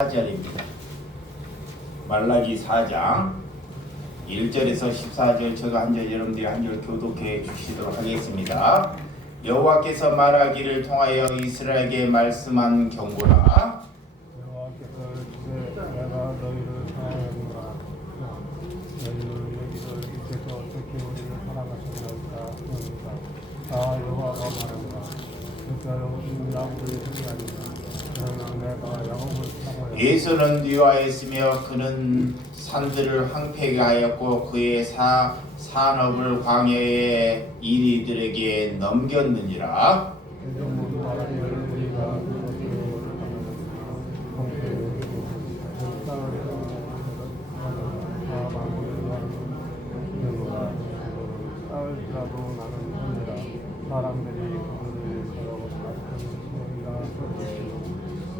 4절입니다. 말라기 4장 1절에서 14절 제가 한 절 여러분들이 한 절 교독해 주시도록 하겠습니다. 여호와께서 말하기를 통하여 이스라엘에게 말씀한 경고라. 여호와께서 이르시되 내가 너희를 사랑하노라. 너희는 여기를 이제서 어떻게 우리를 사랑하셨나이까 하노니까. 다 여호와가 말한다. 진짜로 야곱을 승리하리라. 그러나 내가 야곱을 사모하여 예수는 뉘와했으며 그는 산들을 황폐하게 하였고 그의 산업을 광야의 이리들에게 넘겼느니라. 모두 말하기를 우리가 그것을 황폐하고 싸울지라도 나는 하니라. 사람들이 그들을 서로 같은 소리가 쏟으시고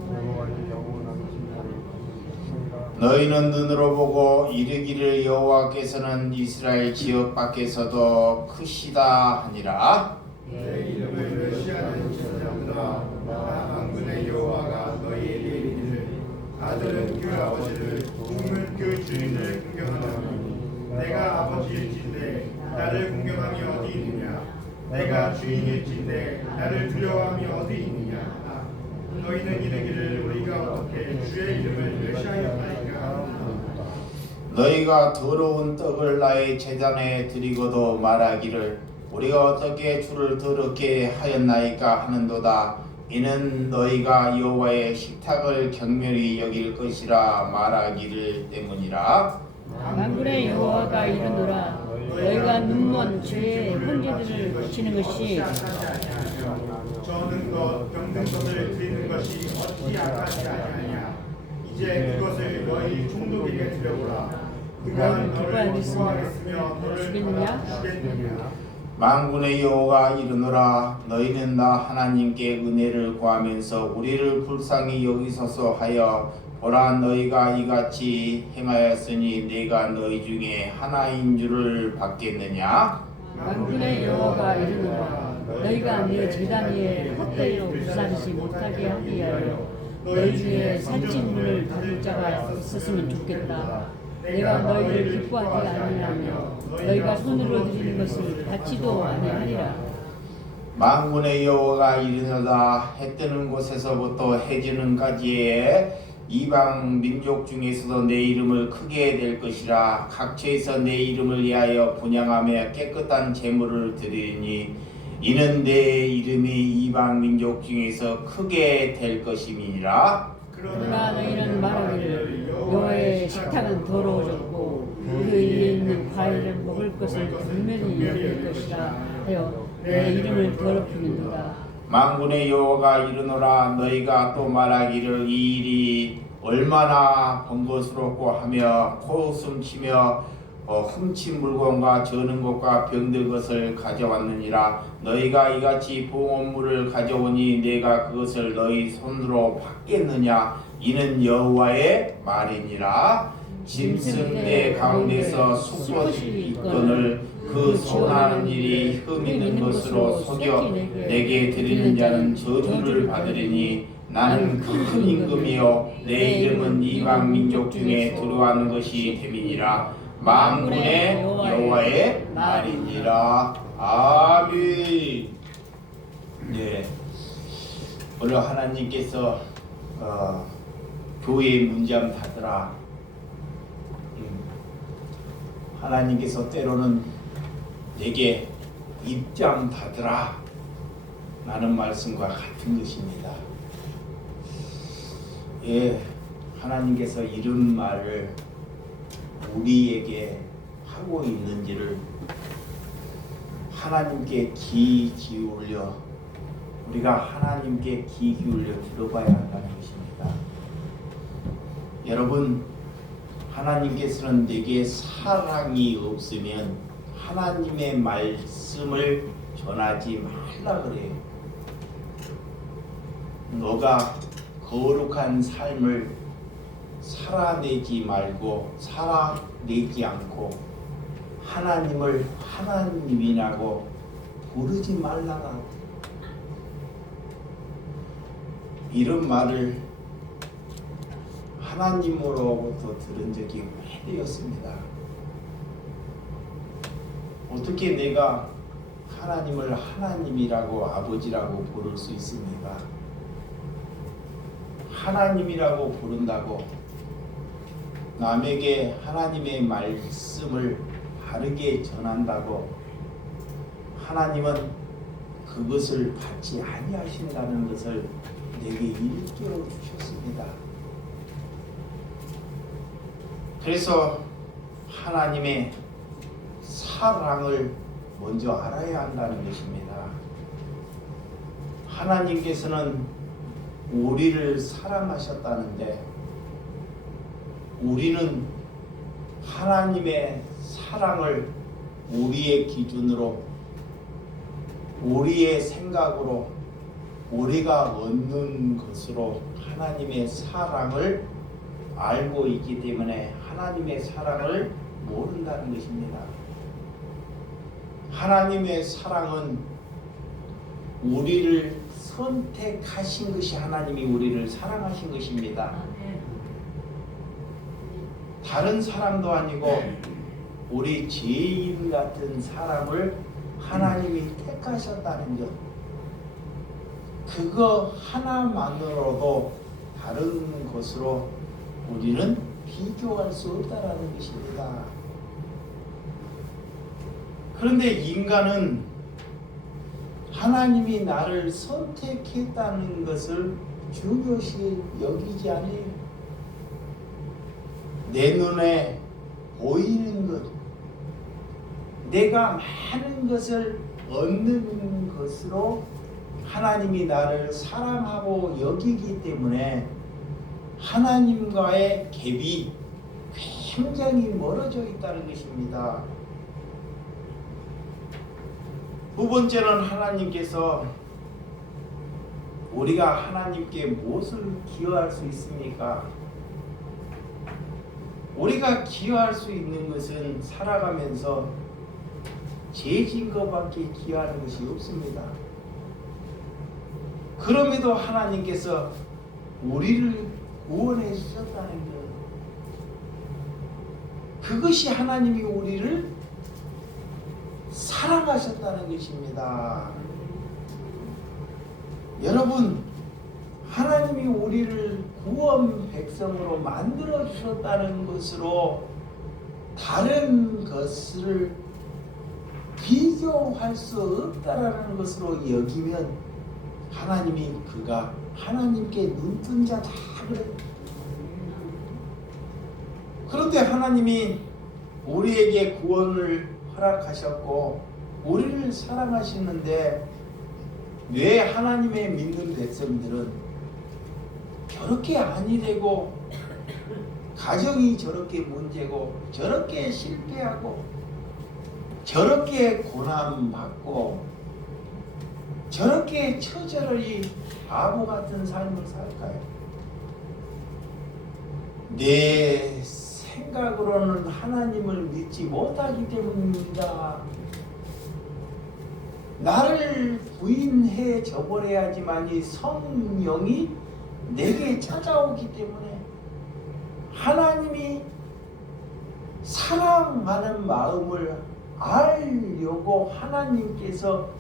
여호와의 영원한 진노를 받으시리라. 너희는 눈으로 보고 이르기를 여호와께서는 이스라엘 지역 밖에서도 크시다 하니라. 내 이름을 멸시하는 자들아, 나 만군의 여호와가 너희에게 이르기를 아들은 그 아버지를 죽은 그 주인을 공경하나니 내가 아버지일진데 나를 공경함이 어디 있느냐? 내가 주인일진데 나를 두려워함이 어디 있느냐? 너희는 이르기를 우리가 어떻게 주의 이름을 멸시하였나이까? 너희가 더러운 떡을 나의 제단에 드리고도 말하기를 우리가 어떻게 주를 더럽게 하였나이까 하는도다. 이는 너희가 여호와의 식탁을 경멸히 여길 것이라 말하기를 때문이라. 만군의 여호와가 이르노라. 너희가 눈먼 죄의 형제들을 고치는 것이 저는 것 병든 것을 드리는 것이 어찌 악하지 아니하냐? 이제 그것을 너희 총독에게 드려보라. 그가 너를 기뻐하겠으며 너를 죽이느냐? 주겠느냐? 만군의 여호와가 이르노라. 너희는 나 하나님께 은혜를 구하면서 우리를 불쌍히 여기소서 하여 보라. 너희가 이같이 행하였으니 내가 너희 중에 하나인 줄을 받겠느냐? 만군의 여호와가 이르노라. 너희가 내 제단 위에 헛되이로 부사르지 못하게 하기 위하여 너희 중에 살찐물을 받을 자가 있었으면 좋겠다. 내가 너희를 기뻐하지 아니하며 너희가 손으로 드리는 것을 받지도 아니하리라. 만군의 여호와가 이르노다. 해 뜨는 곳에서부터 해 지는까지의 이방 민족 중에서도 내 이름을 크게 될 것이라. 각처에서 내 이름을 위하여 분향하며 깨끗한 제물을 드리니 이는 내 이름이 이방 민족 중에서 크게 될 것임이니라. 그러나 너희는 말하기를 여호와의 식탁은 더러워졌고 그 위에 있는 과일을 먹을 것을 분명히 여길 것이라 하여 내 이름을 더럽히는도다. 만군의 여호와가 이르노라. 너희가 또 말하기를 이 일이 얼마나 번거스럽고 하며 코숨치며 훔친 물건과 저는 것과 병든 것을 가져왔느니라. 너희가 이같이 봉헌물을 가져오니 내가 그것을 너희 손으로 받겠느냐? 이는 여호와의 말이니라. 짐승의 가운데서 숫것이 있거늘 그 손하는 일이 흠 있는 것으로 속여 내게 드리는 자는 저주를 받으리니 나는 큰 임금이요 내 이름은 이방 민족 중에 두려워하는 것이 됨이니라. 만군의 여호와의 말이니라. 아멘. 네, 오늘 하나님께서 교회의 문잠 닫으라. 하나님께서 때로는 내게 입잠 닫으라 라는 말씀과 같은 것입니다. 예, 하나님께서 이런 말을 우리에게 하고 있는지를 하나님께 귀 기울여 우리가 하나님께 귀 기울여 들어봐야 한다는 것입니다. 여러분, 하나님께서는 내게 사랑이 없으면 하나님의 말씀을 전하지 말라 그래요. 너가 거룩한 삶을 살아내지 말고 살아내지 않고 하나님을 하나님이라고 부르지 말라라. 이런 말을 하나님으로부터 들은 적이 오래되었습니다. 어떻게 내가 하나님을 하나님이라고 아버지라고 부를 수 있습니까? 하나님이라고 부른다고 남에게 하나님의 말씀을 바르게 전한다고 하나님은 그것을 받지 아니하신다는 것을 내게 일깨워 주셨습니다. 그래서 하나님의 사랑을 먼저 알아야 한다는 것입니다. 하나님께서는 우리를 사랑하셨다는데 우리는 하나님의 사랑을 우리의 기준으로 우리의 생각으로 우리가 얻는 것으로 하나님의 사랑을 알고 있기 때문에 하나님의 사랑을 모른다는 것입니다. 하나님의 사랑은 우리를 선택하신 것이 하나님이 우리를 사랑하신 것입니다. 다른 사람도 아니고 우리 죄인 같은 사람을 하나님이 택하셨다는 것, 그거 하나만으로도 다른 것으로 우리는 비교할 수 없다라는 것입니다. 그런데 인간은 하나님이 나를 선택했다는 것을 중요시 여기지 않아요. 내 눈에 보이는 것, 내가 많은 것을 얻는 것으로 하나님이 나를 사랑하고 여기기 때문에 하나님과의 갭이 굉장히 멀어져 있다는 것입니다. 두 번째는 하나님께서 우리가 하나님께 무엇을 기여할 수 있습니까? 우리가 기여할 수 있는 것은 살아가면서 죄진 것밖에 기여하는 것이 없습니다. 그럼에도 하나님께서 우리를 구원해 주셨다는 것, 그것이 하나님이 우리를 사랑하셨다는 것입니다. 여러분, 하나님이 우리를 구원 백성으로 만들어 주셨다는 것으로 다른 것을 비교할 수 없다라는 것으로 여기면 하나님이 그가 하나님께 눈뜬 자다 그래. 그런데 하나님이 우리에게 구원을 허락하셨고 우리를 사랑하시는데 왜 하나님의 믿는 백성들은 저렇게 안이 되고 가정이 저렇게 문제고 저렇게 실패하고 저렇게 고난받고 저렇게 처절히 바보 같은 삶을 살까요? 내 생각으로는 하나님을 믿지 못하기 때문입니다. 나를 부인해 줘버려야지만이 성령이 내게 찾아오기 때문에 하나님이 사랑하는 마음을 알려고 하나님께서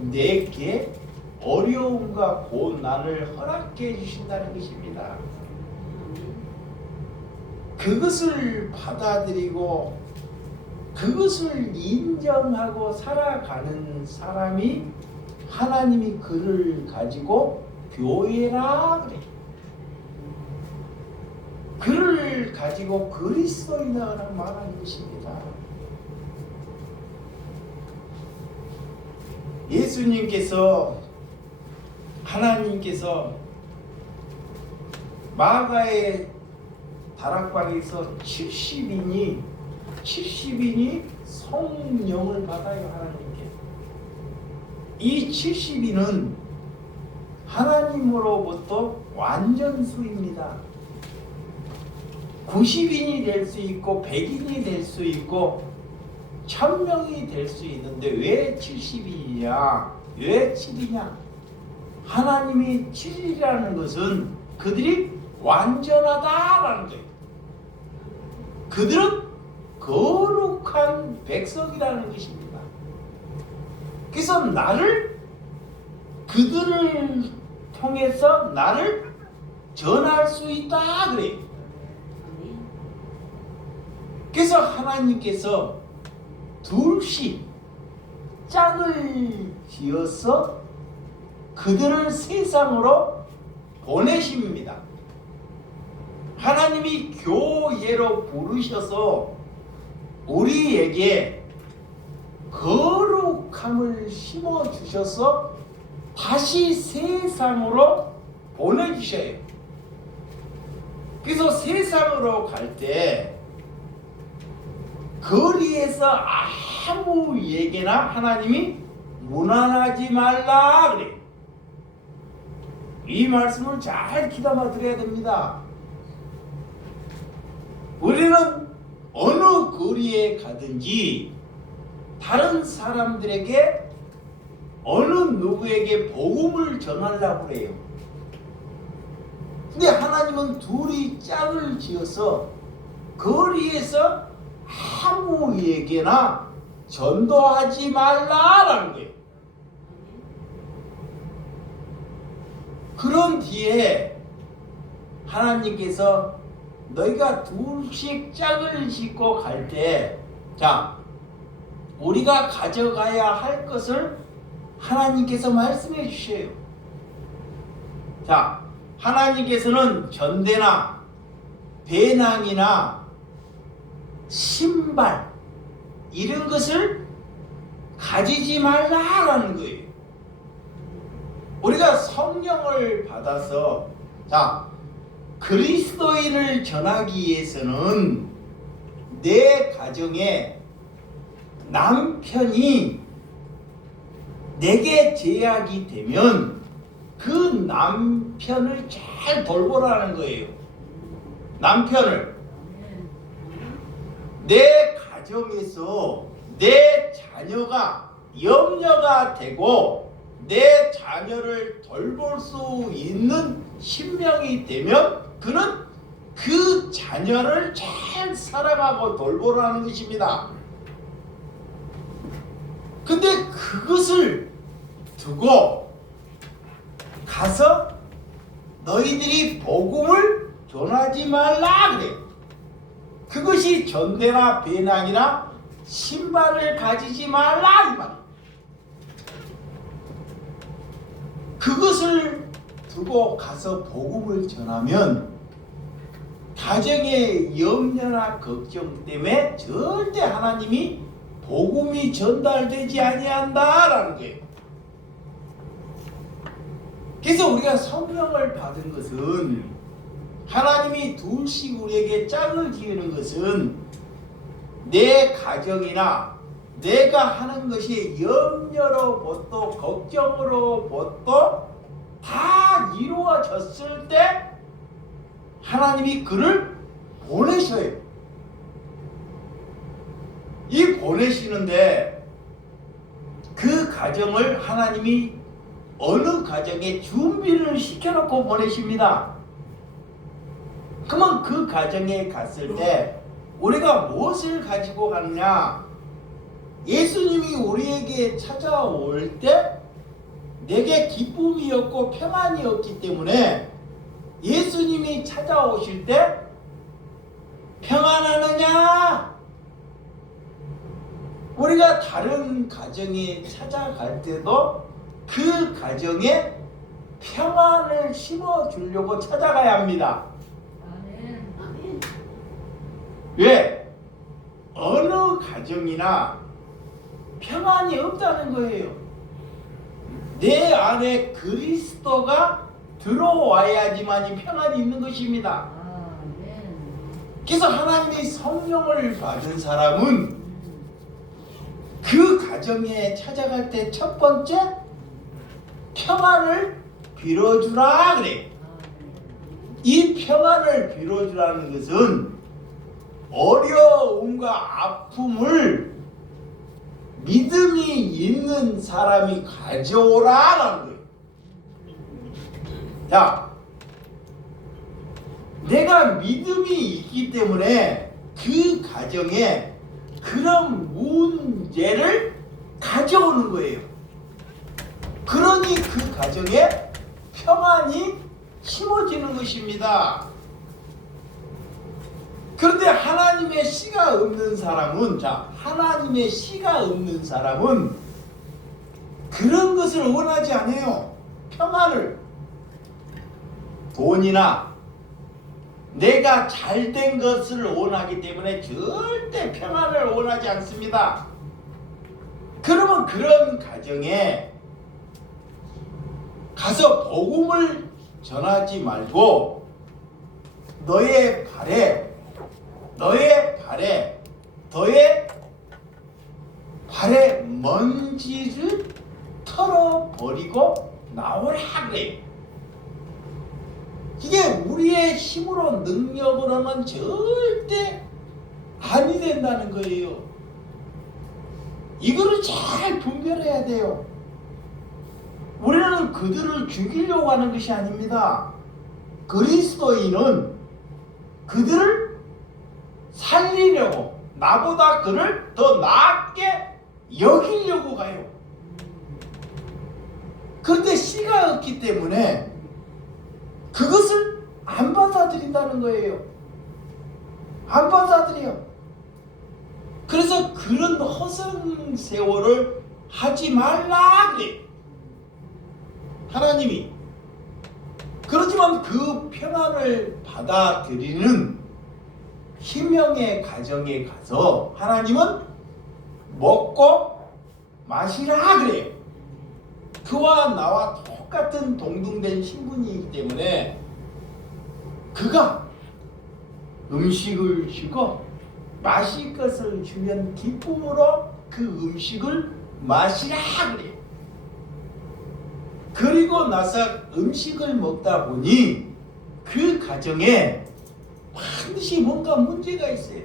내게 어려움과 고난을 허락해 주신다는 것입니다. 그것을 받아들이고 그것을 인정하고 살아가는 사람이 하나님이 그를 가지고 교회라 그래. 그를 가지고 그리스도인이라고 말하는 것입니다. 예수님께서 하나님께서 마가의 다락방에서 70인이 성령을 받아요. 하나님께. 이 70인은 하나님으로부터 완전수입니다. 90인이 될 수 있고 100인이 될 수 있고 1000명이 될 수 있는데 왜 70이냐? 왜 7이냐? 하나님이 7이라는 것은 그들이 완전하다라는 거예요. 그들은 거룩한 백성이라는 것입니다. 그래서 그들을 통해서 나를 전할 수 있다 그래요. 그래서 하나님께서 둘씩 짝을 지어서 그들을 세상으로 보내십니다. 하나님이 교회로 부르셔서 우리에게 거룩함을 심어주셔서 다시 세상으로 보내주셔요. 그래서 세상으로 갈 때 거리에서 아무에게나 하나님이 무난하지 말라 그래요. 이 말씀을 잘 귀담아 들어야 됩니다. 우리는 어느 거리에 가든지 다른 사람들에게 어느 누구에게 복음을 전하려고 그래요. 근데 하나님은 둘이 짝을 지어서 거리에서 아무에게나 전도하지 말라라는 거예요. 그런 뒤에 하나님께서 너희가 둘씩 짝을 짓고 갈 때, 자, 우리가 가져가야 할 것을 하나님께서 말씀해 주셔요. 자, 하나님께서는 전대나 배낭이나 신발 이런 것을 가지지 말라라는 거예요. 우리가 성령을 받아서 자 그리스도인을 전하기 위해서는 내 가정에 남편이 내게 제약이 되면 그 남편을 잘 돌보라는 거예요. 남편을 내 가정에서 내 자녀가 염려가 되고 내 자녀를 돌볼 수 있는 신명이 되면 그는 그 자녀를 잘 사랑하고 돌보라는 것입니다. 근데 그것을 두고 가서 너희들이 복음을 전하지 말라 그래. 그것이 전대나 배낭이나 신발을 가지지 말라 이 말이야. 그것을 두고 가서 복음을 전하면 가정의 염려나 걱정 때문에 절대 하나님이 복음이 전달되지 아니한다라는 거예요. 그래서 우리가 성령을 받은 것은 하나님이 둘씩 우리에게 짝을 지으는 것은 내 가정이나 내가 하는 것이 염려로부터 걱정으로부터 다 이루어졌을 때 하나님이 그를 보내셔요. 이 보내시는데 그 가정을 하나님이 어느 가정에 준비를 시켜놓고 보내십니다. 그러면 그 가정에 갔을 때 우리가 무엇을 가지고 가느냐? 예수님이 우리에게 찾아올 때 내게 기쁨이 없고 평안이 없기 때문에 예수님이 찾아오실 때 평안하느냐? 우리가 다른 가정에 찾아갈 때도 그 가정에 평안을 심어주려고 찾아가야 합니다. 왜? 어느 가정이나 평안이 없다는 거예요. 내 안에 그리스도가 들어와야지만이 평안이 있는 것입니다. 그래서 하나님의 성령을 받은 사람은 그 가정에 찾아갈 때 첫 번째 평안을 빌어주라 그래. 이 평안을 빌어주라는 것은 어려움과 아픔을 믿음이 있는 사람이 가져오라라는 거예요. 자, 내가 믿음이 있기 때문에 그 가정에 그런 문제를 가져오는 거예요. 그러니 그 가정에 평안이 심어지는 것입니다. 그런데 하나님의 씨가 없는 사람은, 하나님의 씨가 없는 사람은 그런 것을 원하지 않아요. 평안을. 돈이나 내가 잘된 것을 원하기 때문에 절대 평안을 원하지 않습니다. 그러면 그런 가정에 가서 복음을 전하지 말고 너의 발에 먼지를 털어버리고 나오라 그래요. 이게 우리의 힘으로 능력으로는 절대 아니 된다는 거예요. 이거를 잘 분별해야 돼요. 우리는 그들을 죽이려고 하는 것이 아닙니다. 그리스도인은 그들을 살리려고, 나보다 그를 더 낫게 여기려고 가요. 그런데 씨가 없기 때문에 그것을 안 받아들인다는 거예요. 안 받아들여. 그래서 그런 허송 세월을 하지 말라 그래. 하나님이. 그렇지만 그 평안을 받아들이는 희명의 가정에 가서 하나님은 먹고 마시라 그래요. 그와 나와 똑같은 동등된 신분이기 때문에 그가 음식을 주고 마실 것을 주면 기쁨으로 그 음식을 마시라 그래요. 그리고 나서 음식을 먹다 보니 그 가정에 반드시 뭔가 문제가 있어요.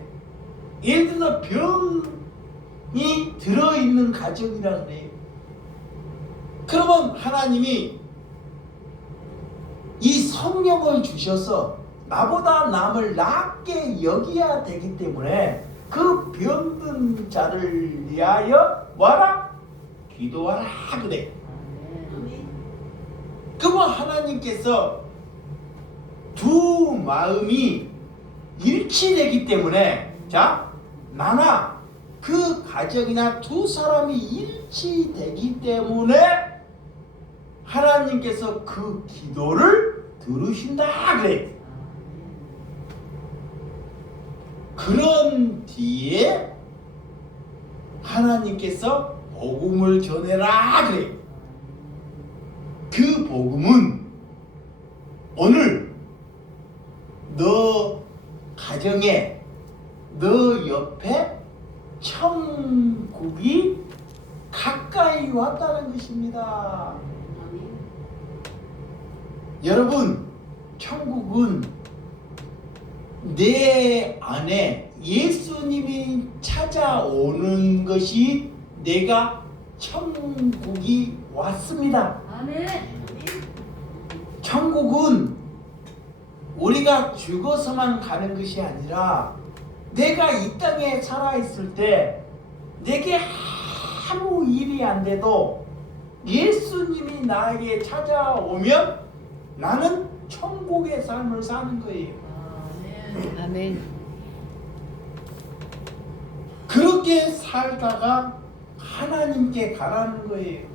예를 들어서 병이 들어있는 가정이라 그래요. 그러면 하나님이 이 성령을 주셔서 나보다 남을 낫게 여기야 되기 때문에 그 병든 자를 위하여 뭐하라? 기도하라 그래. 그러면 하나님께서 두 마음이 일치되기 때문에, 자, 나나 그 가정이나 두 사람이 일치되기 때문에 하나님께서 그 기도를 들으신다 그래. 그런 뒤에 하나님께서 복음을 전해라 그래. 그 복음은 오늘 너 가정에, 너 옆에 천국이 가까이 왔다는 것입니다. 여러분, 천국은 내 안에 예수님이 찾아오는 것이 내가 천국이 왔습니다. 천국은 우리가 죽어서만 가는 것이 아니라 내가 이 땅에 살아있을 때 내게 아무 일이 안 돼도 예수님이 나에게 찾아오면 나는 천국의 삶을 사는 거예요. 아멘. 그렇게 살다가 하나님께 가라는 거예요.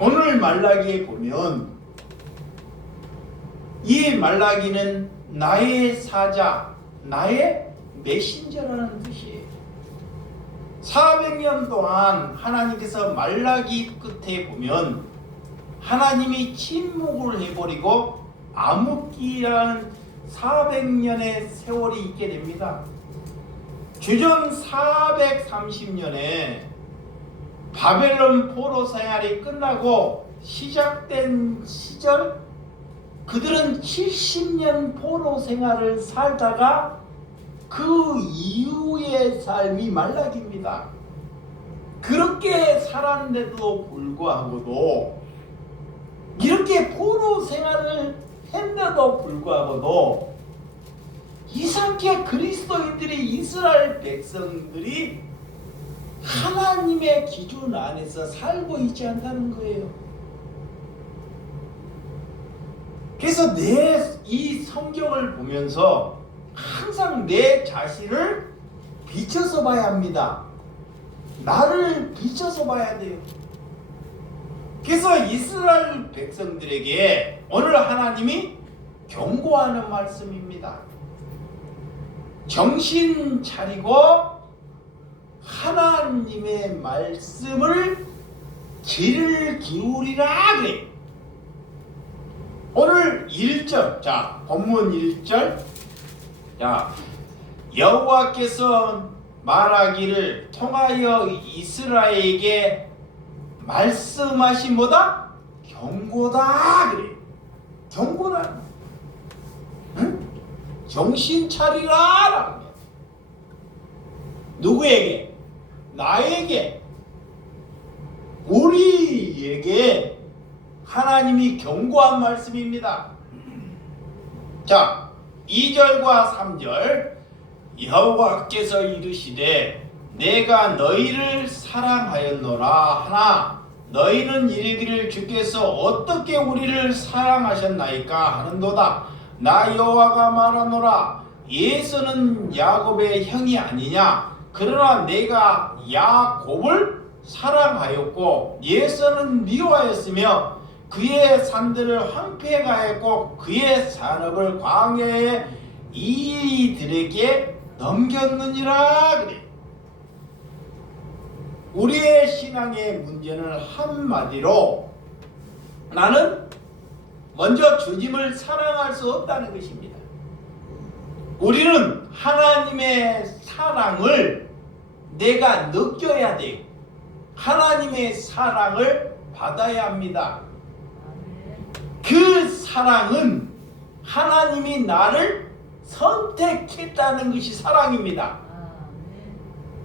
오늘 말라기에 보면 이 말라기는 나의 사자, 나의 메신저라는 뜻이에요. 400년 동안 하나님께서 말라기 끝에 보면 하나님이 침묵을 해버리고 암흑기라는 400년의 세월이 있게 됩니다. 주전 430년에 바벨론 포로 생활이 끝나고 시작된 시절, 그들은 70년 포로 생활을 살다가 그 이후의 삶이 말라기입니다. 그렇게 살았는데도 불구하고도 이렇게 포로 생활을 했는데도 불구하고도 이상하게 그리스도인들이 이스라엘 백성들이 하나님의 기준 안에서 살고 있지 않다는 거예요. 그래서 내 이 성경을 보면서 항상 내 자신을 비춰서 봐야 합니다. 나를 비춰서 봐야 돼요. 그래서 이스라엘 백성들에게 오늘 하나님이 경고하는 말씀입니다. 정신 차리고 하나님의 말씀을 귀를 기울이라 그래. 오늘 1절, 자 본문 1절, 자 여호와께서 말하기를 통하여 이스라엘에게 말씀하신 뭐다? 경고다 그래. 경고다. 응? 정신 차리라. 누구에게? 나에게, 우리에게 하나님이 경고한 말씀입니다. 자 2절과 3절, 여호와께서 이르시되 내가 너희를 사랑하였노라 하나 너희는 이르기를 주께서 어떻게 우리를 사랑하셨나이까 하는도다. 나 여호와가 말하노라 에서는 야곱의 형이 아니냐. 그러나 내가 야곱을 사랑하였고 에서는 미워하였으며 그의 산들을 황폐하였고 그의 산업을 광야의 이들에게 넘겼느니라 그래. 우리의 신앙의 문제는 한마디로 나는 먼저 주님을 사랑할 수 없다는 것입니다. 우리는 하나님의 사랑을 내가 느껴야 돼요. 하나님의 사랑을 받아야 합니다. 그 사랑은 하나님이 나를 선택했다는 것이 사랑입니다.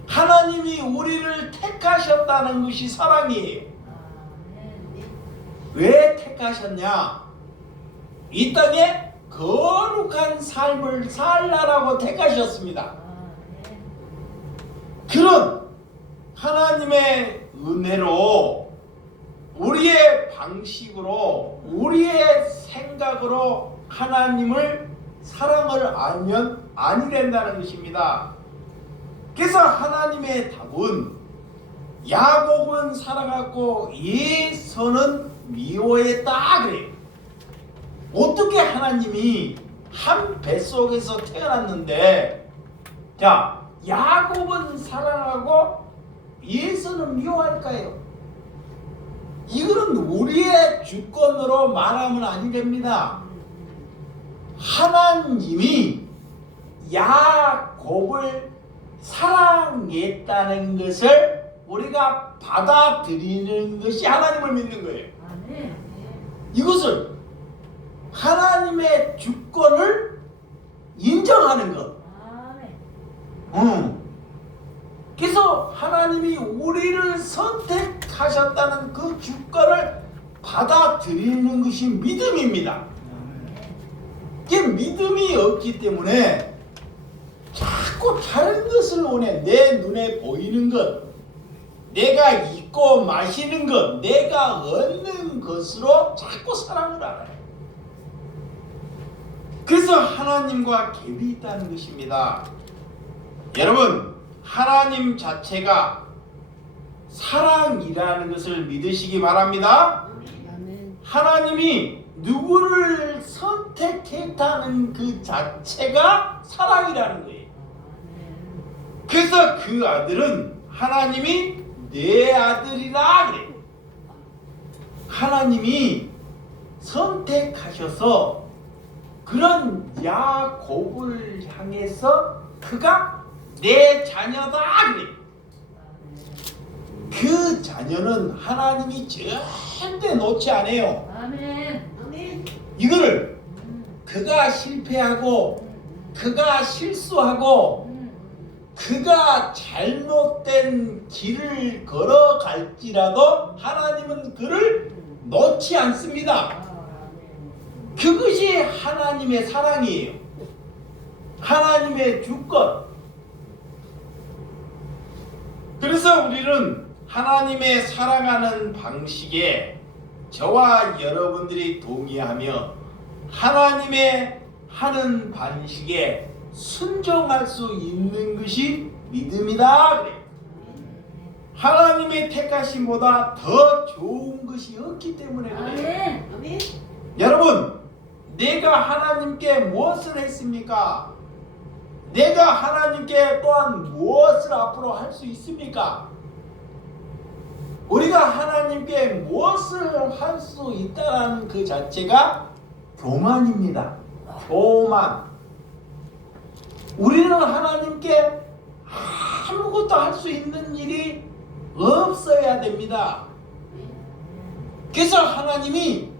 하나님이 우리를 택하셨다는 것이 사랑이에요. 왜 택하셨냐? 이 땅에 거룩한 삶을 살라라고 택하셨습니다. 그런 하나님의 은혜로 우리의 방식으로 우리의 생각으로 하나님을 사랑을 알면 아니 된다는 것입니다. 그래서 하나님의 답은 야곱은 사랑하고 에서는 미워했다 그래요. 어떻게 하나님이 한 뱃속에서 태어났는데 자 야곱은 사랑하고 에서는 미워할까요? 이거는 우리의 주권으로 말하면 아니 됩니다. 하나님이 야곱을 사랑했다는 것을 우리가 받아들이는 것이 하나님을 믿는 거예요. 이것을 하나님의 주권을 인정하는 것. 그래서 하나님이 우리를 선택하셨다는 그 주권을 받아들이는 것이 믿음입니다. 이게 믿음이 없기 때문에 자꾸 다른 것을 원해. 내 눈에 보이는 것, 내가 입고 마시는 것, 내가 얻는 것으로 자꾸 사랑을 알아요. 그래서 하나님과 갭이 있다는 것입니다. 여러분, 하나님 자체가 사랑이라는 것을 믿으시기 바랍니다. 하나님이 누구를 선택했다는 그 자체가 사랑이라는 거예요. 그래서 그 아들은 하나님이 내 아들이라 그래요. 하나님이 선택하셔서 그런 야곱을 향해서 그가 내 자녀다 그래요. 그 자녀는 하나님이 절대 놓지 않아요. 이거를 그가 실패하고 그가 실수하고 그가 잘못된 길을 걸어갈지라도 하나님은 그를 놓지 않습니다. 그것이 하나님의 사랑이에요. 하나님의 주권. 그래서 우리는 하나님의 사랑하는 방식에 저와 여러분들이 동의하며 하나님의 하는 방식에 순종할 수 있는 것이 믿음이다. 그래요. 하나님의 택하심보다 더 좋은 것이 없기 때문에 그래요. 아멘. 여러분, 내가 하나님께 무엇을 했습니까? 내가 하나님께 또한 무엇을 앞으로 할 수 있습니까? 우리가 하나님께 무엇을 할 수 있다는 그 자체가 교만입니다. 교만. 우리는 하나님께 아무것도 할 수 있는 일이 없어야 됩니다. 그래서 하나님이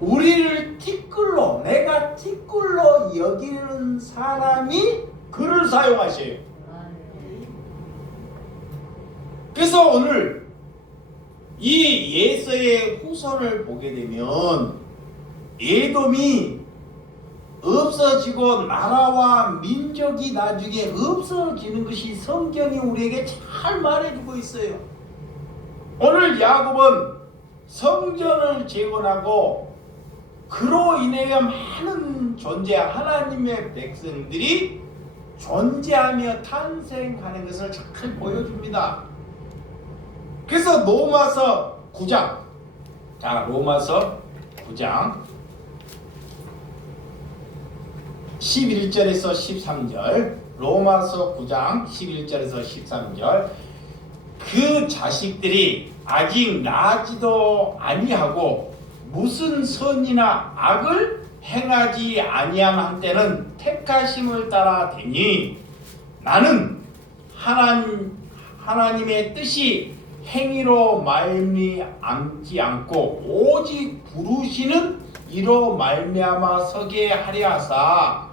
우리를 티끌로, 내가 티끌로 여기는 사람이 그를 사용하셔요. 그래서 오늘 이 예서의 후손을 보게 되면 에돔이 없어지고 나라와 민족이 나중에 없어지는 것이 성경이 우리에게 잘 말해주고 있어요. 오늘 야곱은 성전을 재건하고 그로 인해 많은 하나님의 백성들이 존재하며 탄생하는 것을 잘 보여줍니다. 그래서 로마서 9장, 로마서 9장 11절에서 13절, 로마서 9장 11절에서 13절, 그 자식들이 아직 나지도 아니하고 무슨 선이나 악을 행하지 아니한 때는 택하심을 따라 되니 나는 하나님의 뜻이 행위로 말미암지 않고 오직 부르시는 이로 말미암아 서게 하려 하사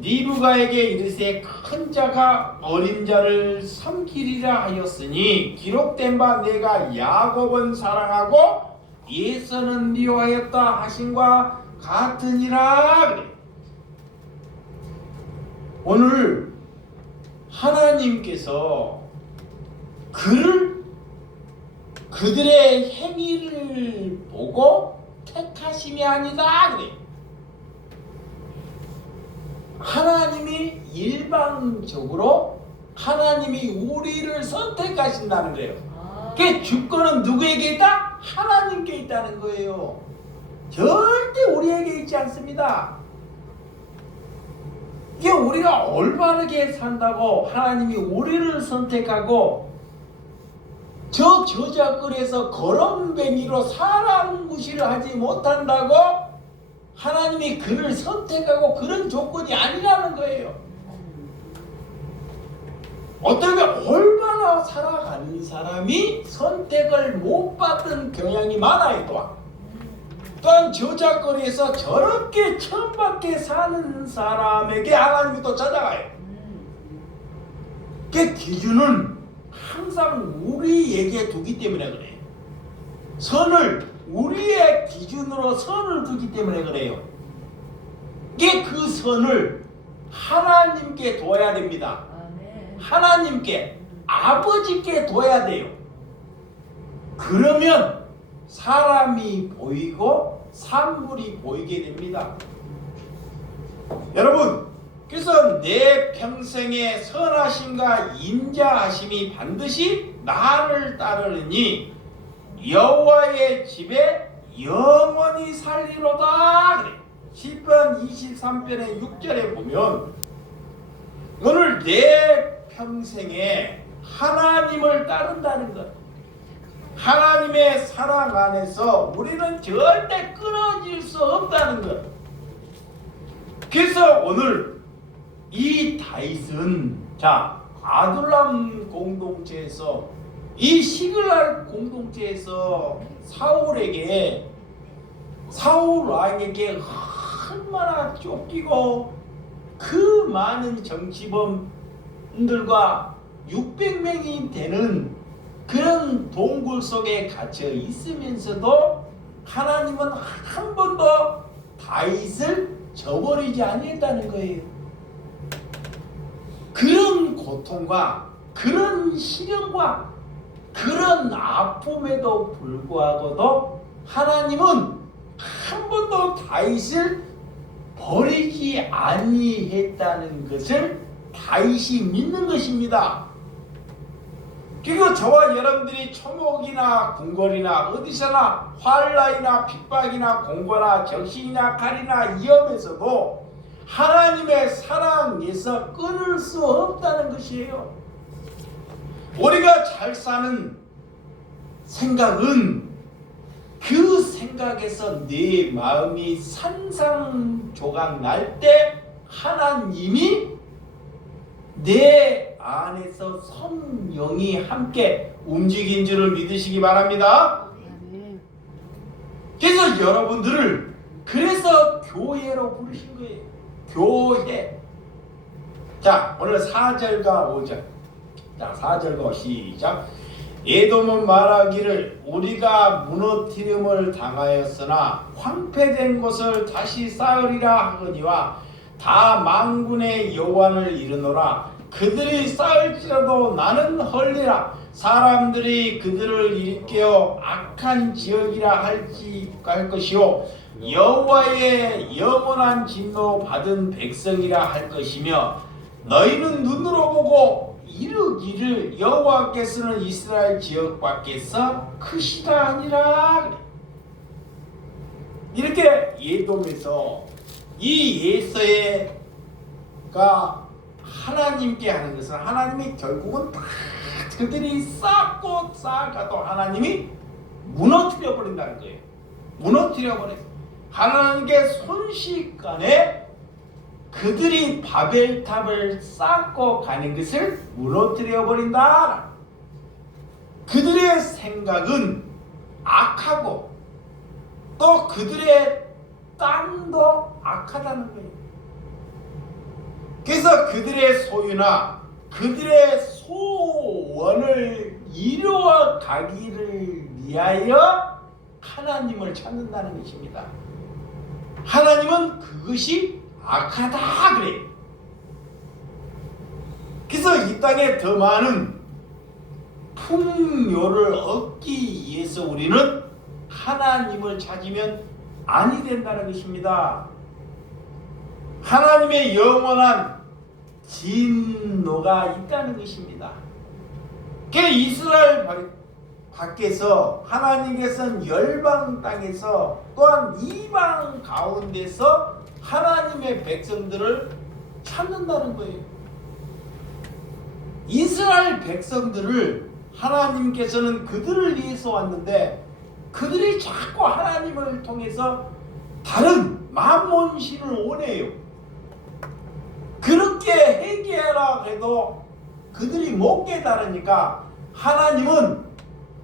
리브가에게 이르세 큰 자가 어린 자를 섬기리라 하였으니 기록된 바 내가 야곱은 사랑하고 예서는 미워하였다 하신과 같으니라. 그래. 오늘 하나님께서 그들의 행위를 보고 택하심이 아니다. 그래. 하나님이 일방적으로 하나님이 우리를 선택하신다는 거예요. 그 주권은 누구에게 있다? 하나님께 있다는 거예요. 절대 우리에게 있지 않습니다. 이게 우리가 올바르게 산다고 하나님이 우리를 선택하고 저 저작거리에서 거렁뱅이로 사람 무시를 하지 못한다고 하나님이 그를 선택하고 그런 조건이 아니라는 거예요. 어떻게 얼마나 살아가는 사람이 선택을 못 받은 경향이 많아요. 또한 저작거리에서 저렇게 천밖에 사는 사람에게 하나님이 또 찾아가요. 그 기준은 항상 우리에게 두기 때문에 그래요. 우리의 기준으로 선을 두기 때문에 그래요. 그 선을 하나님께 둬야 됩니다. 하나님께, 아버지께 둬야 돼요. 그러면 사람이 보이고 산물이 보이게 됩니다. 여러분, 그래서 내 평생의 선하심과 인자하심이 반드시 나를 따르니 여호와의 집에 영원히 살리로다. 그래. 시편 23편의 6절에 보면 오늘 내 평생에 하나님을 따른다는 것, 하나님의 사랑 안에서 우리는 절대 끊어질 수 없다는 것. 그래서 오늘 이 다윗은 아둘람 공동체에서 이 시글락 공동체에서 사울 왕에게 얼마나 쫓기고 그 많은 정치범들과 600명이 되는 그런 동굴 속에 갇혀 있으면서도 하나님은 한 번도 다윗을 저버리지 아니했다는 거예요. 그런 고통과 그런 시련과 그런 아픔에도 불구하고도 하나님은 한 번도 다윗을 버리지 아니했다는 것을 다윗이 믿는 것입니다. 그리고 저와 여러분들이 초목이나 궁궐이나 어디서나 환난이나 핍박이나 공고나 적신이나 칼이나 위험에서도 하나님의 사랑에서 끊을 수 없다는 것이에요. 우리가 잘 사는 생각은 그 생각에서 내 마음이 산산조각 날 때 하나님이 내 안에서 성령이 함께 움직인 줄을 믿으시기 바랍니다. 그래서 여러분들을 그래서 교회로 부르신 거예요. 교회. 자, 오늘 4절과 5절. 자, 4절과 시작. 에돔은 말하기를 우리가 무너뜨림을 당하였으나 황폐된 곳을 다시 쌓으리라 하거니와 다 만군의 여호와를 이르노라. 그들이 쌓을지라도 나는 헐리라. 사람들이 그들을 일깨어 악한 지역이라 할 것이요 여호와의 영원한 진노 받은 백성이라 할 것이며 너희는 눈으로 보고 이르기를 여호와께서는 이스라엘 지역 밖에서 크시다 아니라. 이렇게 에돔에서 이 예서가 하나님께 하는 것은 하나님이 결국은 다 그들이 쌓고 쌓아가도 하나님이 무너뜨려 버린다는 거예요. 무너뜨려 버려서 하나님께 순식간에 그들이 바벨탑을 쌓고 가는 것을 무너뜨려 버린다. 그들의 생각은 악하고 또 그들의 땅도 악하다는 거예요. 그래서 그들의 소유나 그들의 소원을 이루어 가기를 위하여 하나님을 찾는다는 것입니다. 하나님은 그것이 악하다 그래요. 그래서 이 땅에 더 많은 풍요를 얻기 위해서 우리는 하나님을 찾으면 아니 된다는 것입니다. 하나님의 영원한 진노가 있다는 것입니다. 그 이스라엘 밖에서 하나님께서는 열방 땅에서 또한 이방 가운데서 하나님의 백성들을 찾는다는 거예요. 이스라엘 백성들을 하나님께서는 그들을 위해서 왔는데 그들이 자꾸 하나님을 통해서 다른 만몬신을 원해요. 그렇게 회개하라 해도 그들이 못 깨달으니까 하나님은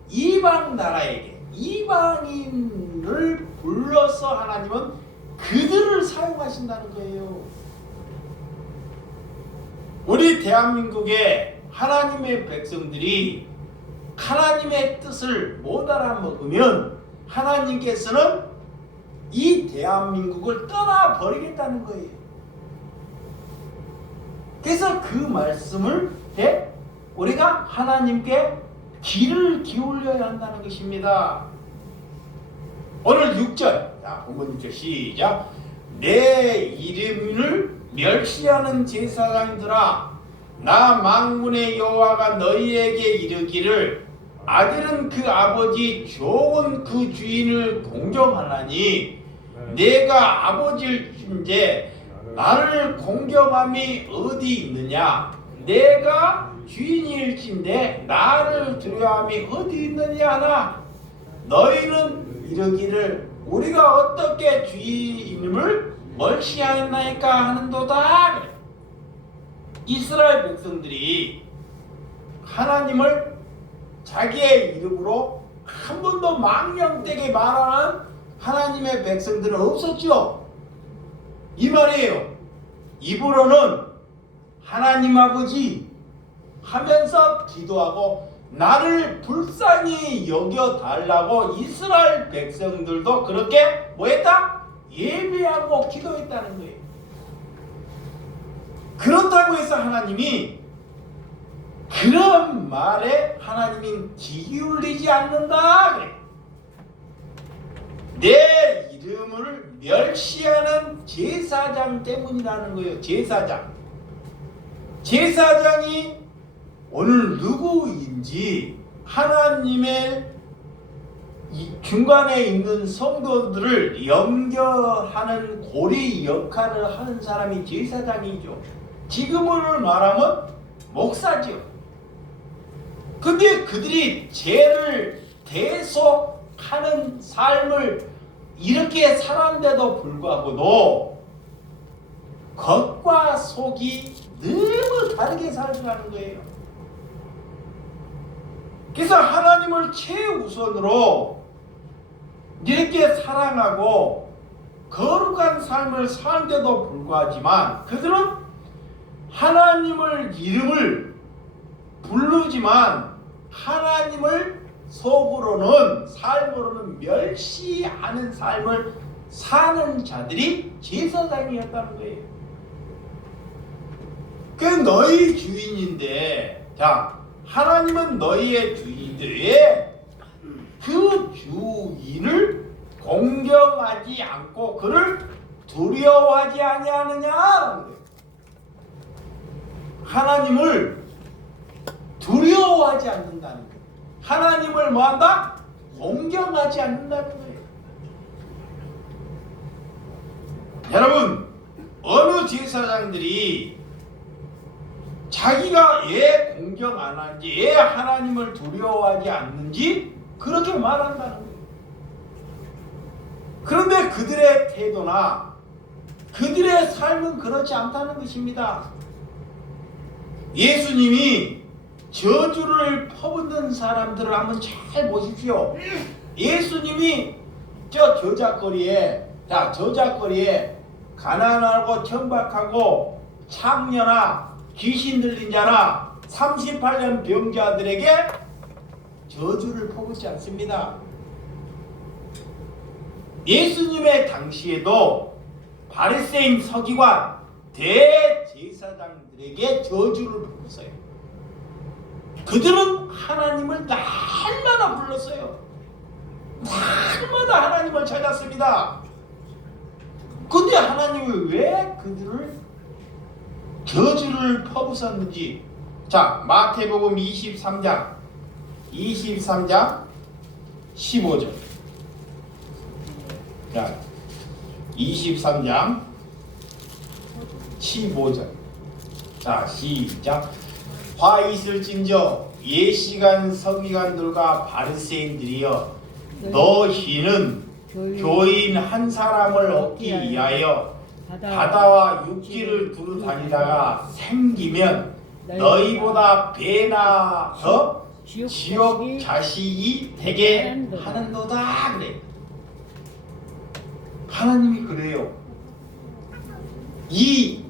이방 나라에게 이방인을 불러서 하나님은 그들을 사용하신다는 거예요. 우리 대한민국의 하나님의 백성들이 하나님의 뜻을 못 알아먹으면 하나님께서는 이 대한민국을 떠나버리겠다는 거예요. 그래서 그 말씀을 우리가 하나님께 귀를 기울여야 한다는 것입니다. 오늘 6절, 자, 본문 6절 시작. 내 이름을 멸시하는 제사장들아, 나 만군의 여호와가 너희에게 이르기를 아들은 그 아버지, 종은 그 주인을 공경하나니 내가 아버지일진데 나를 공경함이 어디 있느냐? 내가 주인일진데 나를 두려움이 어디 있느냐 하나? 너희는 이르기를 우리가 어떻게 주인임을 멀시하였나이까 하는도다. 이스라엘 백성들이 하나님을 자기의 이름으로 한 번도 망령되게 말하는 하나님의 백성들은 없었죠. 이 말이에요. 입으로는 하나님 아버지 하면서 기도하고 나를 불쌍히 여겨달라고 이스라엘 백성들도 그렇게 뭐했다? 예배하고 기도했다는 거예요. 그렇다고 해서 하나님이 그런 말에 하나님이 기울이지 않는다 그래. 내 이름을 멸시하는 제사장 때문이라는 거예요. 제사장이 오늘 누구인지 하나님의 이 중간에 있는 성도들을 연결하는 고리 역할을 하는 사람이 제사장이죠. 지금으로 말하면 목사죠. 근데 그들이 죄를 대속하는 삶을 이렇게 살았는데도 불구하고도 겉과 속이 너무 다르게 살아가는 거예요. 그래서 하나님을 최우선으로 이렇게 사랑하고 거룩한 삶을 사는데도 불구하지만 그들은 하나님을 이름을 부르지만 하나님을 속으로는 삶으로는 멸시하는 삶을 사는 자들이 제사장이었다는 거예요. 그 너희 주인인데, 자, 하나님은 너희의 주인인데 그 주인을 공경하지 않고 그를 두려워하지 아니하느냐라는 거예요. 하나님을 두려워하지 않는다는 거예요. 하나님을 뭐한다? 공경하지 않는다는 거예요. 여러분, 어느 제사장들이 자기가 왜 공경 안 하는지, 왜 하나님을 두려워하지 않는지 그렇게 말한다는 거예요. 그런데 그들의 태도나 그들의 삶은 그렇지 않다는 것입니다. 예수님이 저주를 퍼붓는 사람들을 한번 잘 보십시오. 예수님이 저작거리에 가난하고 천박하고 창녀나 귀신 들린 자나 38년 병자들에게 저주를 퍼붓지 않습니다. 예수님의 당시에도 바리새인 서기관 대제사장들에게 저주를 퍼붓어요. 그들은 하나님을 날마다 불렀어요. 날마다 하나님을 찾았습니다. 근데 하나님이 왜 그들을 저주를 퍼붓었는지, 자, 마태복음 23장 15절. 자, 23장 15절. 자, 시작. 화 있을진저 예시간 서기관들과 바리새인들이여, 너희는 교인 한 사람을 얻기 위하여 바다와 육지를 두루 다니다가 생기면 너희보다 배나 더 지옥 자식이 되게 하는도다 그래. 하나님이 그래요. 이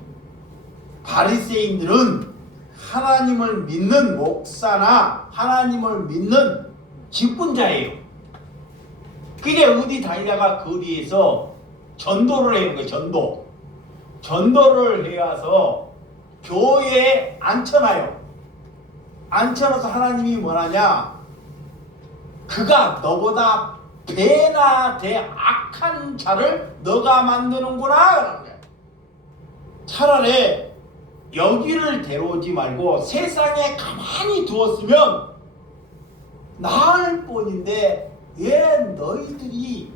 바리새인들은 하나님을 믿는 목사나 하나님을 믿는 직분자예요. 그게 어디 다니다가 거리에서 전도를 해요. 전도를 해와서 교회에 앉혀놔요. 앉혀놔서 하나님이 뭐라냐? 그가 너보다 배나 대 악한 자를 너가 만드는구나. 차라리 여기를 데려오지 말고 세상에 가만히 두었으면 나을 뿐인데 왜 너희들이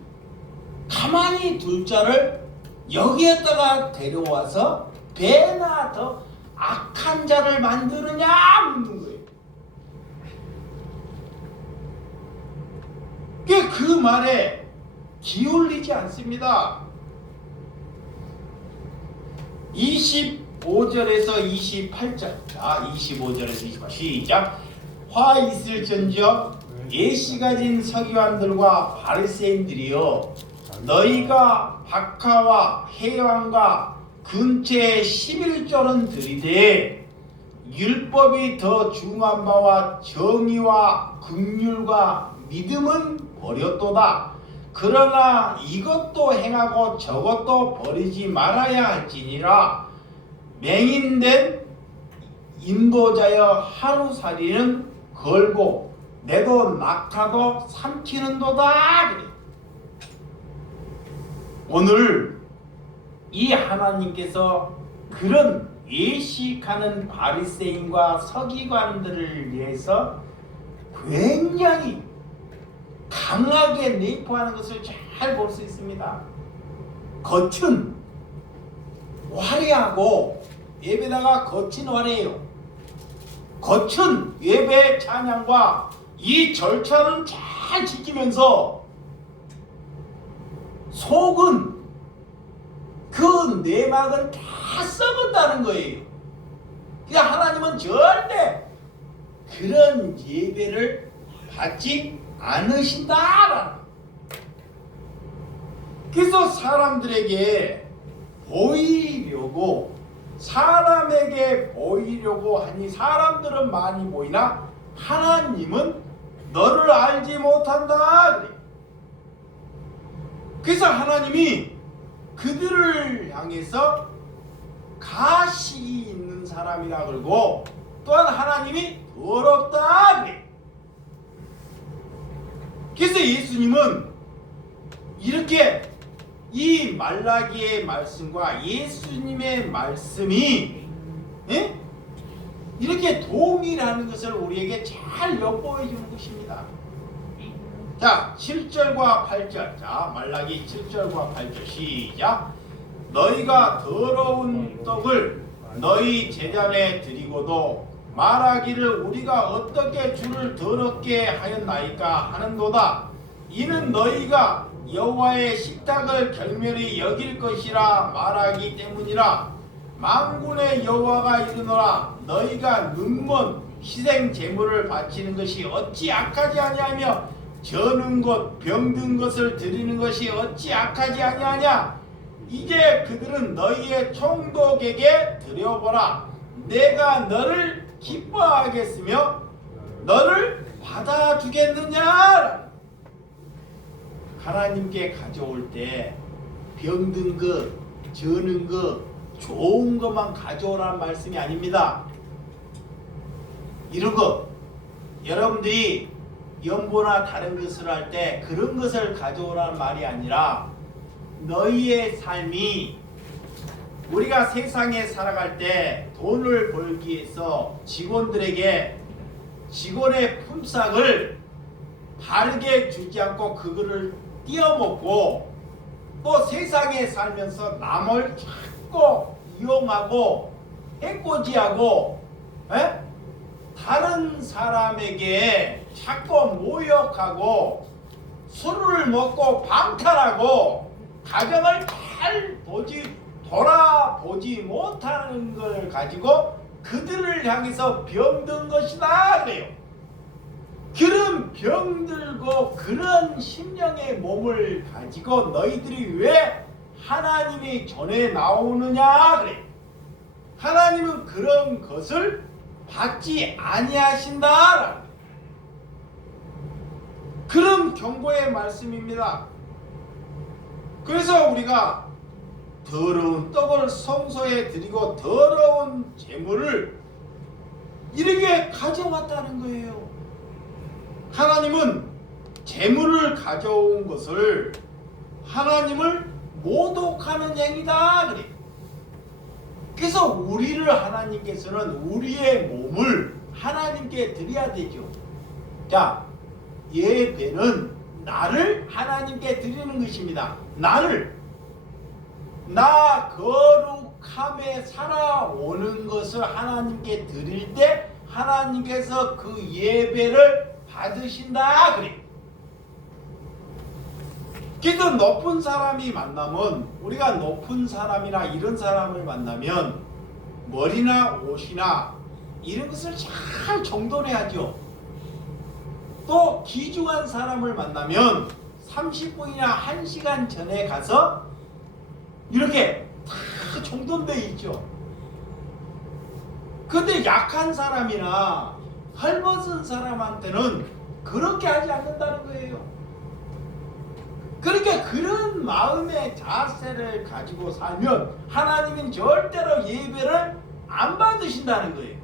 가만히 둘 자를 여기에다가 데려와서 배나 더 악한 자를 만드느냐 묻는 거예요. 그 말에 기울이지 않습니다. 25절에서 28절. 자, 25절에서 28절 시작. 화 있을전저 예시가진 서기관들과 바리새인들이여, 너희가 박하와 해왕과 근처에 11조는 들이되 율법이 더 중한 바와 정의와 긍휼과 믿음은 버렸도다. 그러나 이것도 행하고 저것도 버리지 말아야 할지니라. 맹인된 인도자여 하루살이는 걸고 내도 낙타도 삼키는도다. 그래. 오늘 이 하나님께서 그런 예식하는 바리새인과 서기관들을 위해서 굉장히 강하게 내포하는 것을 잘 볼 수 있습니다. 겉은 화려하고 예배다가 겉은 화려해요. 겉은 예배 찬양과 이 절차는 잘 지키면서 속은 그 내막은 다 썩었다는 거예요. 그러니까 하나님은 절대 그런 예배를 받지 않으신다. 그래서 사람들에게 보이려고 사람에게 보이려고 하니 사람들은 많이 보이나 하나님은 너를 알지 못한다. 그래. 그래서 하나님이 그들을 향해서 가시 있는 사람이라 그러고 또한 하나님이 더럽다. 그래. 그래서 예수님은 이렇게 이 말라기의 말씀과 예수님의 말씀이 이렇게 동일하는 것을 우리에게 잘 엿보여 주는 것입니다. 자, 7절과 8절. 자, 말라기 7절과 8절 시작. 너희가 더러운 떡을 너희 제단에 드리고도 말하기를 우리가 어떻게 주를 더럽게 하였나이까 하는도다. 이는 너희가 여호와의 식탁을 경멸히 여길 것이라 말하기 때문이라. 만군의 여호와가 이르노라. 너희가 눈먼 희생 제물을 바치는 것이 어찌 악하지 아니하며 저는 것 병든 것을 드리는 것이 어찌 악하지 아니하냐. 이제 그들은 너희의 총독에게 드려보라. 내가 너를 기뻐하겠으며 너를 받아주겠느냐. 하나님께 가져올 때 병든 것, 저는 것, 좋은 것만 가져오라는 말씀이 아닙니다. 이런 거 여러분들이 연보나 다른 것을 할 때 그런 것을 가져오라는 말이 아니라 너희의 삶이 우리가 세상에 살아갈 때 돈을 벌기 위해서 직원들에게 직원의 품삯을 바르게 주지 않고 그거를 띄어먹고 또 세상에 살면서 남을 자꾸 이용하고 해코지하고 다른 사람에게 자꾸 모욕하고 술을 먹고 방탈하고 가정을 잘 돌아보지 못하는 걸 가지고 그들을 향해서 병든 것이다 그래요. 그런 병들고 그런 심령의 몸을 가지고 너희들이 왜 하나님이 전에 나오느냐 그래. 하나님은 그런 것을 받지 아니하신다. 그런 경고의 말씀입니다. 그래서 우리가 더러운 떡을 성소에 드리고 더러운 제물을 이렇게 가져왔다는 거예요. 하나님은 제물을 가져온 것을 하나님을 모독하는 행위다 그래. 그래서 우리를 하나님께서는 우리의 몸을 하나님께 드려야 되죠. 자, 예배는 나를 하나님께 드리는 것입니다. 나 거룩함에 살아오는 것을 하나님께 드릴 때 하나님께서 그 예배를 받으신다 그래. 그래서 높은 사람이 만나면 우리가 높은 사람이나 이런 사람을 만나면 머리나 옷이나 이런 것을 잘 정돈해야죠. 또 귀중한 사람을 만나면 30분이나 1시간 전에 가서 이렇게 다 정돈되어 있죠. 근데 약한 사람이나 헐벗은 사람한테는 그렇게 하지 않는다는 거예요. 그러니까 그런 마음의 자세를 가지고 살면 하나님은 절대로 예배를 안 받으신다는 거예요.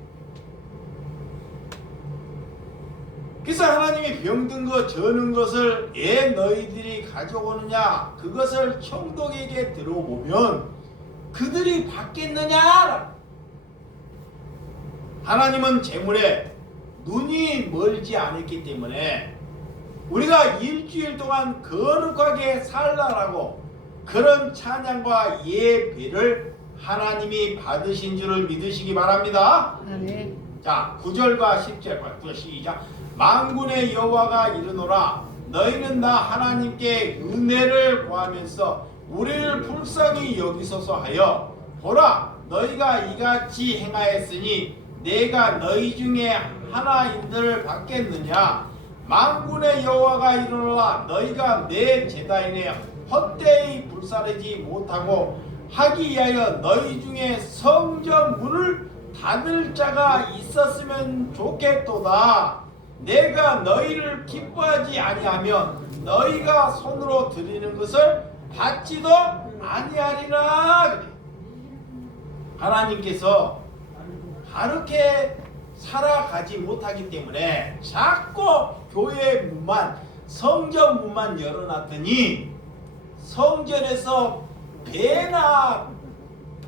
그래서 하나님이 병든 것, 저는 것을 왜 너희들이 가져오느냐, 그것을 총독에게 들어보면 그들이 받겠느냐. 하나님은 재물에 눈이 멀지 않았기 때문에 우리가 일주일 동안 거룩하게 살라라고 그런 찬양과 예배를 하나님이 받으신 줄을 믿으시기 바랍니다. 아멘. 자, 9절과 10절 시작. 만군의 여호와가 이르노라, 너희는 나 하나님께 은혜를 구하면서 우리를 불쌍히 여기소서 하여 보라, 너희가 이같이 행하였으니 내가 너희 중에 하나인들 받겠느냐. 만군의 여호와가 이르노라, 너희가 내 제단에 헛되이 불사르지 못하고 하기 위하여 너희 중에 성전 문을 닫을 자가 있었으면 좋겠도다. 내가 너희를 기뻐하지 아니하면 너희가 손으로 드리는 것을 받지도 아니하리라. 하나님께서 바르게 살아가지 못하기 때문에 자꾸 교회 문만, 성전 문만 열어놨더니 성전에서 배나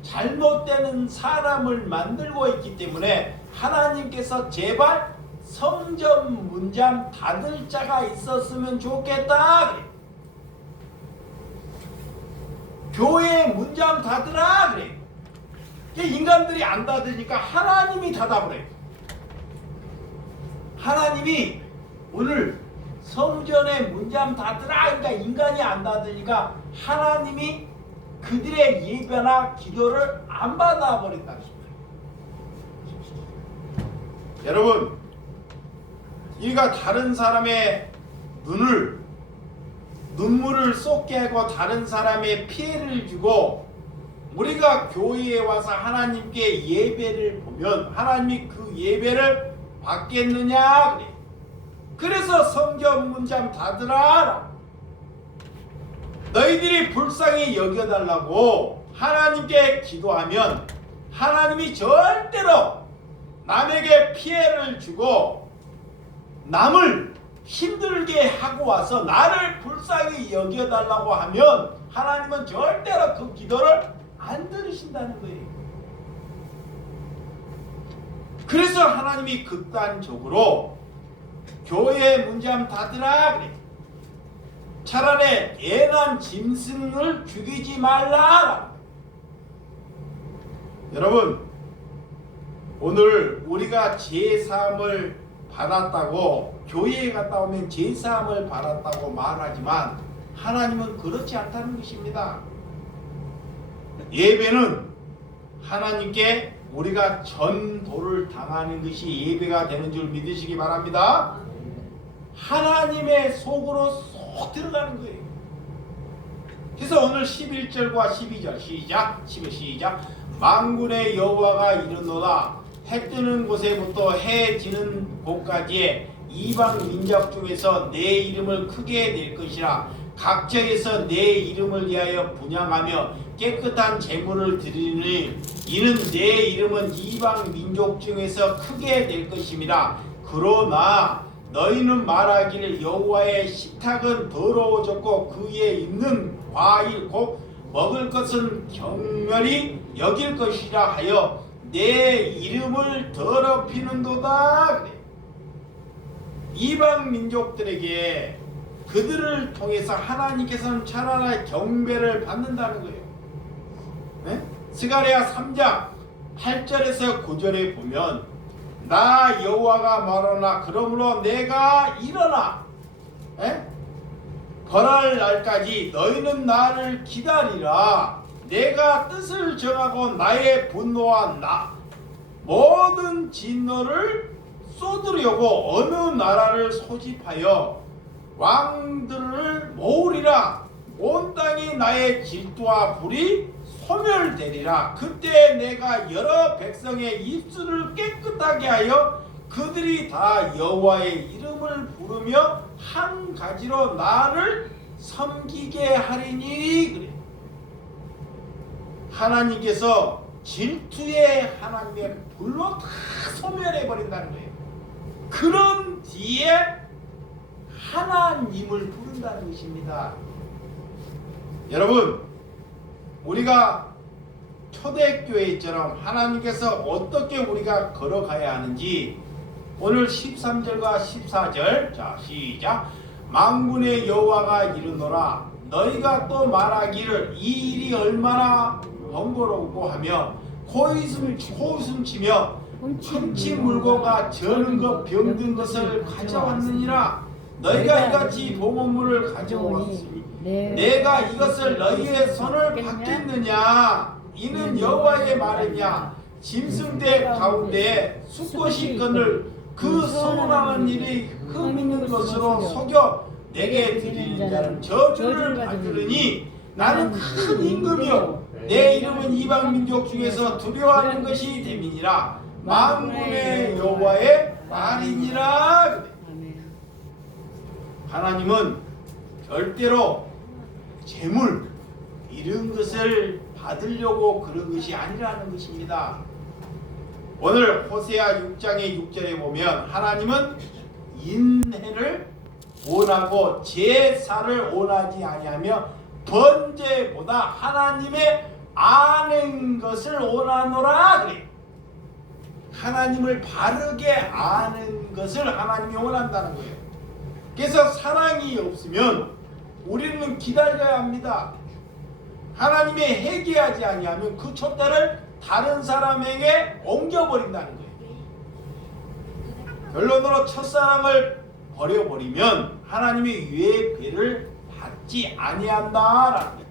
잘못되는 사람을 만들고 있기 때문에 하나님께서 제발 성전 문잠 닫을 자가 있었으면 좋겠다. 교회 문잠 닫으라 그래. 인간들이 안 닫으니까 하나님이 닫아버려. 하나님이 오늘 성전의 문잠 닫으라, 그러니까 인간이 안 닫으니까 하나님이 그들의 예배나 기도를 안 받아버린다는 거예요. 여러분, 우리가 다른 사람의 눈물을 쏟게 하고 다른 사람의 피해를 주고 우리가 교회에 와서 하나님께 예배를 보면 하나님이 그 예배를 받겠느냐 그래. 그래서 성전 문잠 닫으라. 너희들이 불쌍히 여겨달라고 하나님께 기도하면 하나님이 절대로 남에게 피해를 주고 남을 힘들게 하고 와서 나를 불쌍히 여겨달라고 하면 하나님은 절대로 그 기도를 안 들으신다는 거예요. 그래서 하나님이 극단적으로 교회 문잠 닫으라 그래. 차라리 애난 짐승을 죽이지 말라. 여러분, 오늘 우리가 제사함을 받았다고 교회에 갔다 오면 제사함을 받았다고 말하지만 하나님은 그렇지 않다는 것입니다. 예배는 하나님께 우리가 전도를 당하는 것이 예배가 되는 줄 믿으시기 바랍니다. 하나님의 속으로 쏙 들어가는 거예요. 그래서 오늘 11절과 12절 시작. 11 시작. 만군의 여호와가 이르노라, 해 뜨는 곳에부터 해 지는 곳까지의 이방 민족 중에서 내 이름을 크게 낼 것이라. 각처에서 내 이름을 위하여 분향하며 깨끗한 제물을 드리니 이는 내 이름은 이방 민족 중에서 크게 될 것입니다. 그러나 너희는 말하기를 여호와의 식탁은 더러워졌고 그 위에 있는 과일 곧 먹을 것은 경멸히 여길 것이라 하여 내 이름을 더럽히는도다. 이방 민족들에게 그들을 통해서 하나님께서는 차라리 경배를 받는다는 거예요. 네? 스가랴 3장 8절에서 9절에 보면 나 여호와가 말하나 그러므로 내가 일어나 벌할 날까지 너희는 나를 기다리라. 내가 뜻을 정하고 나의 분노와 모든 진노를 쏟으려고 어느 나라를 소집하여 왕들을 모으리라. 온 땅이 나의 질투와 불이 소멸되리라. 그때 내가 여러 백성의 입술을 깨끗하게 하여 그들이 다 여호와의 이름을 부르며 한 가지로 나를 섬기게 하리니 그래. 하나님께서 질투의 하나님의 불로 다 소멸해 버린다는 거예요. 그런 뒤에 하나님을 부른다는 것입니다. 여러분, 우리가 초대교회처럼 하나님께서 어떻게 우리가 걸어가야 하는지 오늘 13절과 14절, 자 시작. 만군의 여호와가 이르노라 너희가 또 말하기를 이 일이 얼마나 번거롭고 하며 코웃음 치며 흠치 물고가 저는 것 병든 것을 가져왔느니라. 너희가 이같이 봉헌물을 가져오았으니 내가 이것을 너희의 손을 받겠느냐. 이는 여호와의 말이냐. 짐승대 가운데 수꽃이 끈을 그 소문하는 일이 흠 있는 것으로 속여 내게 드리는 자는 저주를 받으리니 나는 큰 임금이요 내 이름은 이방 민족 중에서 두려워하는 것이 됨이니라. 만군의 여호와의 말이니라. 하나님은 절대로 재물 이런 것을 받으려고 그런 것이 아니라는 것입니다. 오늘 호세아 6장의 6절에 보면 하나님은 인회를 원하고 제사를 원하지 아니하며 번제보다 하나님의 아는 것을 원하노라 그래. 하나님을 바르게 아는 것을 하나님이 원한다는 거예요. 그래서 사랑이 없으면 우리는 기다려야 합니다. 하나님이 회개하지 아니하면 그 촛대를 다른 사람에게 옮겨버린다는 거예요. 결론으로 첫사랑을 버려버리면 하나님이 유예배를 받지 아니한다라는 거예요.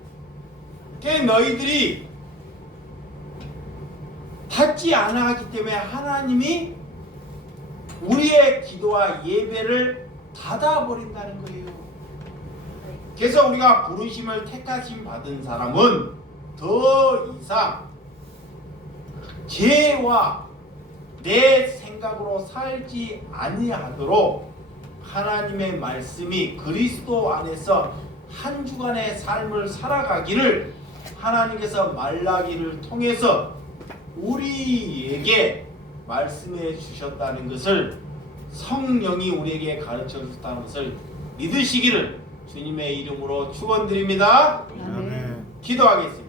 그러니까 너희들이 받지 않아 하기 때문에 하나님이 우리의 기도와 예배를 닫아버린다는 거예요. 그래서 우리가 부르심을 택하심 받은 사람은 더 이상 죄와 내 생각으로 살지 아니하도록 하나님의 말씀이 그리스도 안에서 한 주간의 삶을 살아가기를 하나님께서 말라기를 통해서 우리에게 말씀해 주셨다는 것을 성령이 우리에게 가르쳐 주셨다는 것을 믿으시기를 주님의 이름으로 축원드립니다. 아멘. 기도하겠습니다.